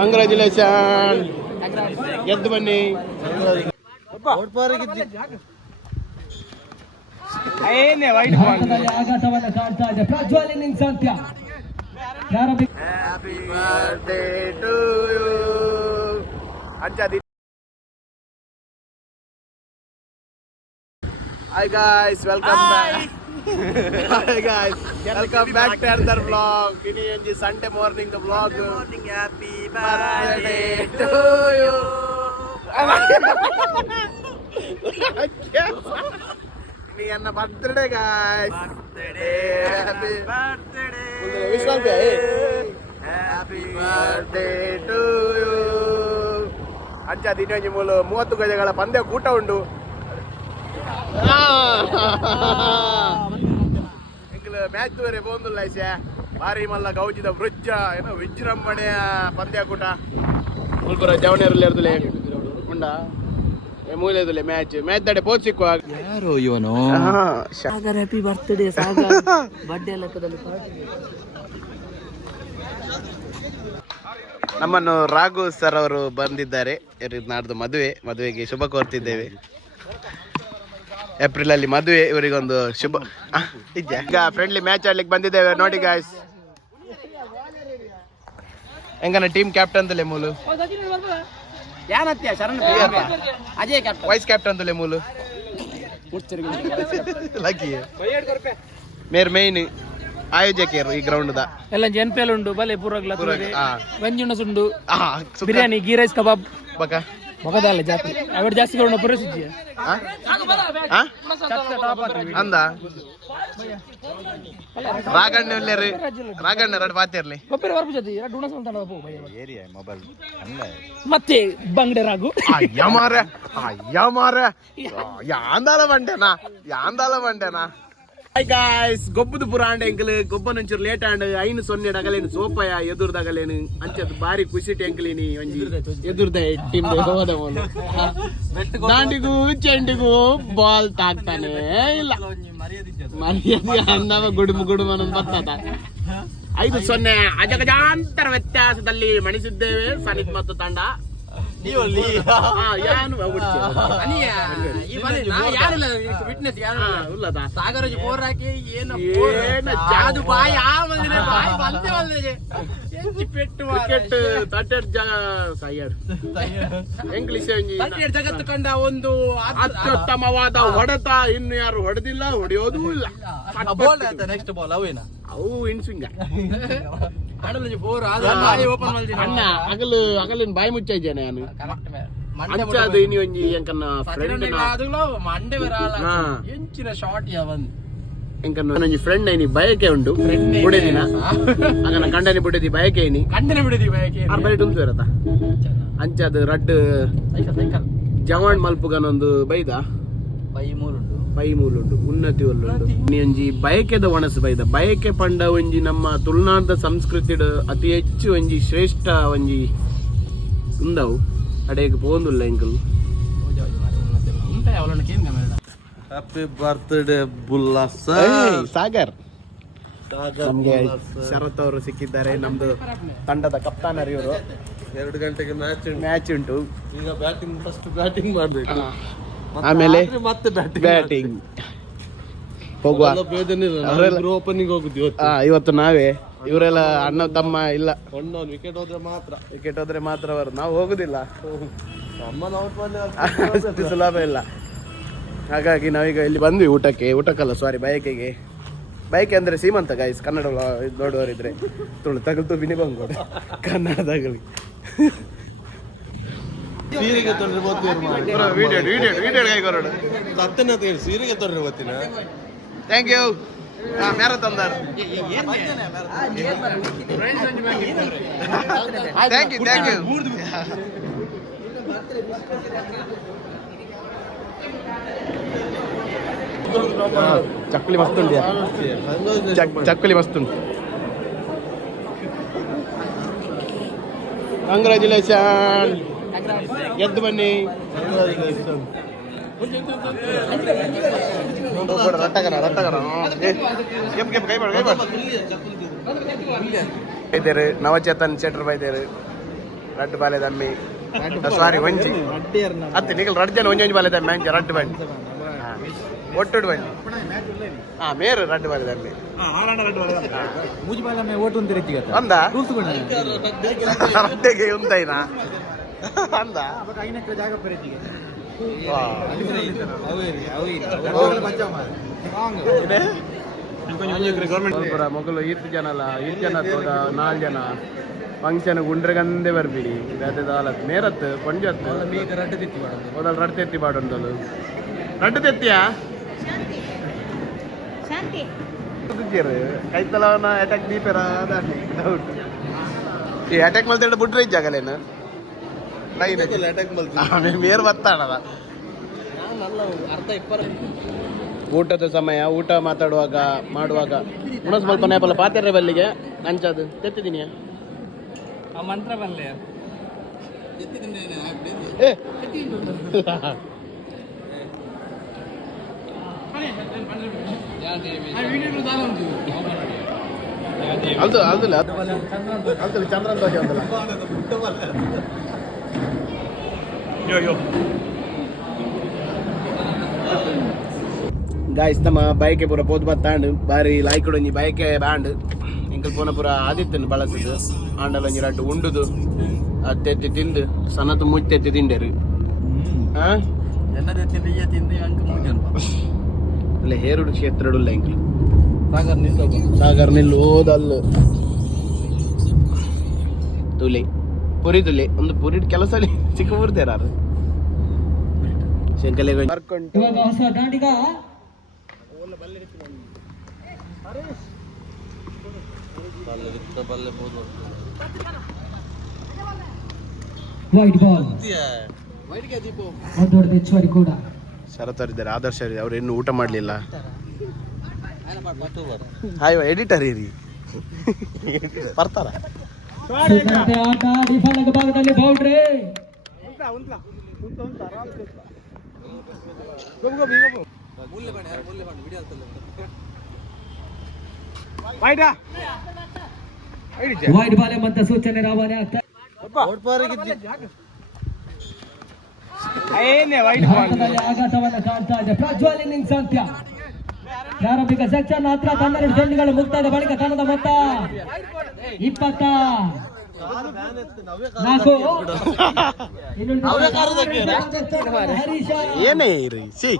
Congratulation ಗೆದ್ದು ಬನ್ನಿ. ಆಘಾತವನ್ನು ಕಾಣ್ತಾ ಇದೆ. ಪ್ರಜ್ವಲ್ ಇನ್ನಿಂಗ್ಸ್ ಅಂತ್ಯ. Happy birthday to you. Hi guys, welcome back. Hi guys, welcome back to another vlog. Ini on the Sunday morning the vlog. Sunday morning, happy birthday to you. Ini anna birthday guys. Happy birthday. Vishal bhai. Happy birthday to you. Anja dinu onji mulu 30 ಗಜಗಳ ಪಂದ್ಯ ಕೂಟ ಉಂಟು. Match ಬೇರೆ ಬೋಂದುಲ್ಲ ಐಸೆ ಭಾರಿ ಮಲ್ಲ ಗೌಜಿದ ವೃಜ್ಜ ಏನೋ ವಿಜೃಂಭಣೆಯ ಪಂದ್ಯಾಕೂಟ ಮುಲ್ಪುರ ಜವಣೇರಲ್ಲಿ ಇರ್ದಲೆ ಉಂಡ ಮೂಲೆದಲ್ಲಿ match ದಡೆ pouch ಸಿಕ್ಕುವ ಯಾರು ಇವನು Sagar happy birthday Sagar birthday ಲೆಕ್ಕದಲ್ಲಿ ನಮ್ಮನ್ನು ರಾಘು ಸರ್ ಅವರು ಬಂದಿದ್ದಾರೆ. ನಾಡ್ದು ಮದುವೆಗೆ ಶುಭ ಕೋರ್ತಿದ್ದೇವೆ. ಏಪ್ರಿಲ್ ಅಲ್ಲಿ ಮದುವೆ, ಇವರಿಗೊಂದು ಶುಭ. ಈಗ ಫ್ರೆಂಡ್ಲಿ ಮ್ಯಾಚ್ ಆಡ್ಲಿಕ್ಕೆ ಬಂದಿದ್ದೇವೆ ನೋಡಿ ಗಾಯ್ಸ್. ಹೆಂಗನ ಟೀಮ್ ಕ್ಯಾಪ್ಟನ್ ತಲೆ ಮೂಲು ವೈಸ್ ಕ್ಯಾಪ್ಟನ್ ತಲೆ ಮೂಲು ಲಕ್ಕಿ ಮೇರ್ ಮೇನ್ ಆಯೋಜಕರು ಈ ಗ್ರೌಂಡ್ ದ ಎಲ್ಲ ಜನ್ಪೇಲ್ ಉಂಡು ಬಲೆ ಪೂರಗ್ಲ ವೆಂಜುಣ ಸುಂಡು ಬಿರಿಯಾನಿ ಗೀ ರೈಸ್ ಕಬಾಬ್ ಬಕ ಮಗದಲ್ಲ ಜಾಸ್ತಿ ಅವಡ್ ಜಾಸ್ತಿ ಕೊಡೋಣ ಪರಿಸ್ಥಿತಿ ಅಂದ ರಾಗಣ್ಣ ರಾಗಣ್ಣ ಎರಡು ಪಾತಿರ್ಲಿ ಮತ್ತೆ ಬಂಗಡೆ Raghu ಯಾಂದಾಲ ಬಂಡೇನಾ Hi guys, ಗೊಬ್ಬದು ಪುರಾಂಡ ಎಂಕಲ್ ಗೊಬ್ಬ ನಂಚೂರು late and 5-0 ಡಗಲೇನು ಸೋಪಯ ಎದುರ್ದಾಗಲೇನು ಅಂಚದು ಬಾರಿ ಖುಷಿ ಟೆಂಕಲಿನಿ ಒಂಜಿ ಎದುರ್ದ ಟೀಮ್ ಹೋದ ಮೊದಲು ದಾಂಡಿಗೂ ಚೆಂಡಿಗೂ ಬಾಲ್ ತಾಕ್ತಾನೆ ಇಲ್ಲ ಮರ್ಯಾದೆ ಅನ್ನವ ಗುಡುಮು ಅನ್ನೋದು ಬರ್ತದ. 5-0 ಅಜಗಜಾಂತರ ವ್ಯತ್ಯಾಸದಲ್ಲಿ ಮಣಿಸಿದ್ದೇವೆ ಸನಿತ್ ಮತ್ತು ತಂಡ. ಸಾಗರ ಬೋರ್ ಹಾಕಿ ಏನು ಜಾದು ಬಾಯಿ ಜಗತ್ತು ಕಂಡ ಒಂದು ಅತ್ಯುತ್ತಮವಾದ ಹೊಡೆತ. ಇನ್ನು ಯಾರು ಹೊಡೆದಿಲ್ಲ, ಹೊಡೆಯೋದೂ ಇಲ್ಲ. ನೆಕ್ಸ್ಟ್ ಬಾಲ್ ಅವೇನಾ ಅವು ಇನ್ಸ್ವಿಂಗ ಅಣ್ಣ ಅಗಲಿನ ಬಾಯಿ ಮುಚ್ಚ ಇದ್ದೇನೆ ನಾನು ಅಂಚಾದ ಇನಿ ಒಂಜಿ ಎಂಕನ್ನ ಫ್ರೆಂಡ್ ಎಂಚಿನ ಶಾಟ್ ಯಾವಂದ್ ಎಂಕನ್ನ ಒಂಜಿ ಫ್ರೆಂಡ್ ಐನಿ ಬಯಕೆ ಉಂಡು ಬುಡೆದಿನ ಅಂಗನ ಕಂಡನಿ ಬುಡೆದಿ ಬಯಕೆ ಐನಿ ಕಂಡನೆ ಬಿಡದಿ ಬಯಕೆ ಆರ್ ಬೈಟ್ ಉಂಟು ಇರತ್ತ ಅಂಚಾದ ರಡ್ ಜವಾನ್ ಮಲ್ಪುಗನೊಂದು ಬೈದ ಪೈ ಮೂಲುಂಡು ಉನ್ನತಿ ಒಲ್ಲುಂಡು ಒಂಜಿ ಬಯಕೆದ ಒಣಸು ಬೈದ ಬಯಕೆ ಪಂಡ ಒಂಜಿ ನಮ್ಮ ತುಳುನಾಡ ಸಂಸ್ಕೃತಿಡ್ ಅತಿ ಹೆಚ್ಚು ಒಂಜಿ ಶ್ರೇಷ್ಠ ಒಂಜಿ ಉಂದವು ಅಡೆಗೆ ಪೋಂದುಲ್ಲ ಎಂಕಲ್. ಹ್ಯಾಪಿ ಬರ್ತ್ಡೇ ಬುಲ್ಲಾ ಸಾಗರ್. ನಮ್ಗೆ ಶರತ್ ಅವರು ಸಿಕ್ಕಿದ್ದಾರೆ, ನಮ್ದು ತಂಡದ ಕಪ್ತಾನರ್ ಇವರು. 2 ಗಂಟೆಗೆ ಮ್ಯಾಚ್ ಉಂಟು. ಈಗ ಫಸ್ಟ್ ಬ್ಯಾಟಿಂಗ್ ಮಾಡ್ಬೇಕು, ಆಮೇಲೆ ಮತ್ತೆ ಬ್ಯಾಟಿಂಗ್ ಹೋಗುವ. ಓಪನಿಂಗ್ ಹೋಗುದು ಇವತ್ತು ನಾವೇ. ಇವರೆಲ್ಲ ಅಣ್ಣ ತಮ್ಮ ಇಲ್ಲ, ವಿಕೆಟ್ ಹೋದ್ರೆ ಮಾತ್ರ ಅವರು. ನಾವು ಹೋಗುದಿಲ್ಲ, ಅಷ್ಟು ಸುಲಭ ಇಲ್ಲ. ಹಾಗಾಗಿ ನಾವೀಗ ಇಲ್ಲಿ ಬಂದ್ವಿ ಊಟಕ್ಕಲ್ಲ ಬಯಕೆ ಅಂದ್ರೆ ಸೀಮಂತ ಗೈಸ್. ಕನ್ನಡ ನೋಡುವವರಿದ್ರೆ ತುಳು ತಗಲ್ತು ಬಿನಿ ಬಂಗೋಡು ಕನ್ನಡದಾಗಲಿ. ಸೀರೆಗೆ ತೊಂದ್ರೆ ಸೀರೆಗೆ ತೊಂದ್ರೆ ಗೊತ್ತಿನ. Thank you marathon thank you. Chakli ಮಸ್ತ್ ಉಂಟು, ಚಕ್ಕಲಿ ಮಸ್ತ್ ಉಂಟು. ಕಂಗ್ರಾಚುಲೇಷನ್, ಗೆದ್ದು ಬನ್ನಿ. ಬೈದೇರು ನವಚೇತನ್ ಶೆಟ್ರ್ ಬೈದೇರು. ರಡ್ಡು ಬಾಲೆ ದಮ್ಮಿ ಸಾರಿ ಒಂಜಿ ಅತ್ತೆ ನಿಖಲ್ ರಡ್ ಜನ ಒಂಜೊಂಜಿ ಬಾಲೆ ದಮ್ಮಿ ಅಂಚ ರಡ್ಡು ಬಂಡಿ ಒಟ್ಟುಡು ಬಂಡಿ ಮೇರು ರಡ್ಡು ಬಾಲೆ ದಮ್ಮಿ ಅಂದ ರಡ್ಡೆಗೆ ಉಂದೈನಾ ಅಂದ ಮೊಗಲು 20 ಜನ ಅಲ್ಲ 20 ಜನ 4 ಜನ ಫಂಕ್ಷನ್ ಗುಂಡ್ರೆಗಂದೆ ಬರ್ಬಿಡಿ ಅದಾಲತ್ ಮೇರತ್ ಕೊಂಜತ್ ಮೊದಲು ರಡ್ ತೆತ್ತಿ ಬಾಡೊಂದಲು ರಡ್ ತೆತ್ತಿಯಾ ಕೈತಲವನ ಅಟ್ಯಾಕ್ ದೀಪರ ಡೌಟ್ ಈ ಅಟ್ಯಾಕ್ ಮಲ್ತ ಬಿಟ್ರೆ ಜಾಗಲೇನು ಮೇರ್ ಬತ್ತಾಣದ ಊಟದ ಸಮಯ ಊಟ ಮಾತಾಡುವಾಗ ಮಾಡುವಾಗ ಮುನಸ್ ಸ್ವಲ್ಪ ನೇಪಲ್ಲ ಪಾತ್ರೆ ಬಲ್ಲಿಗೆ ನಂಚದು ತೆತ್ತಿದೀನಿ ಮಂತ್ರ ಬಲ್ಲೆ ಅಲ್ದು ಅಲ್ದಿಲ್ಲ ಅಲ್ದಿಲ್ಲ ಚಂದ್ರನ್ ಧ್ವಜ ಅಂತಲ್ಲ ಗಾಯ್ಸ್ ನಮ್ಮ ಬೈಕೆ ಪೂರ ಪೋದ್ ಬತ್ತಾಂಡ್ ಬಾರಿ ಲಾಯ್ಕ್ ಒಂಜಿ ಬೈಕೆ ಬ್ಯಾಂಡ್ ಎಂಕಲ್ ಪೋನ ಪೂರ ಆದಿತ್ತನ್ನು ಬಳಸುದು ಆಂಡಲ ಒಂಜಿ ರಡ್ಡು ಉಂಡುದು ಅತ್ತೆತ್ತಿ ತಿಂದು ಸನತ್ ಮುಚ್ಚೆತ್ತಿ ತಿಂಡೇರು ಅಲ್ಲ ಹೇರುಡು ಕ್ಷೇತ್ರಡುಲ್ಲ ಎಂಕಲ್ ಸಾಗರ್ ನಿಲ್ಲು ಓದಲ್ಲು ತುಲಿ ಪುರಿ ತುಲಿ ಒಂದು ಪುರಿ ಕೆಲಸ ಚಿಕ್ಕ ಪುರ್ತಾರು ಶಂಕಲೆಗೆ ಬರ್ಕೊಂಡು ಶರತ್ ಅವರಿದ್ದಾರೆ ಆದರ್ಶ ಅವ್ರು ಇನ್ನು ಊಟ ಮಾಡ್ಲಿಲ್ಲ ಹಾಯ್ ಎಡಿಟರ್ ಇರಿ ಬರ್ತಾರ ವೈಡ್ ಬಾಲ್ ಎಂಬಂತ ಸೂಚನೆ ರವಾನೆ ಆಗ್ತದೆ ಆಘಾತವನ್ನು ಕಾಣ್ತಾ ಇದೆ ಪ್ರಜ್ವಲ್ ಇನ್ನಿಂಗ್ಸ್ ಅಂತ್ಯ ಪ್ರಾರಂಭಿಕ ಸೆಕ್ಷನ್ 12 ಚೆಂಡುಗಳು ಮುಕ್ತಾಯದ ಬಳಿಕ ತಂಡದ ಮೊತ್ತ 24 ಹರೀಶ ಏನೇ ಇರಿ ಸಿ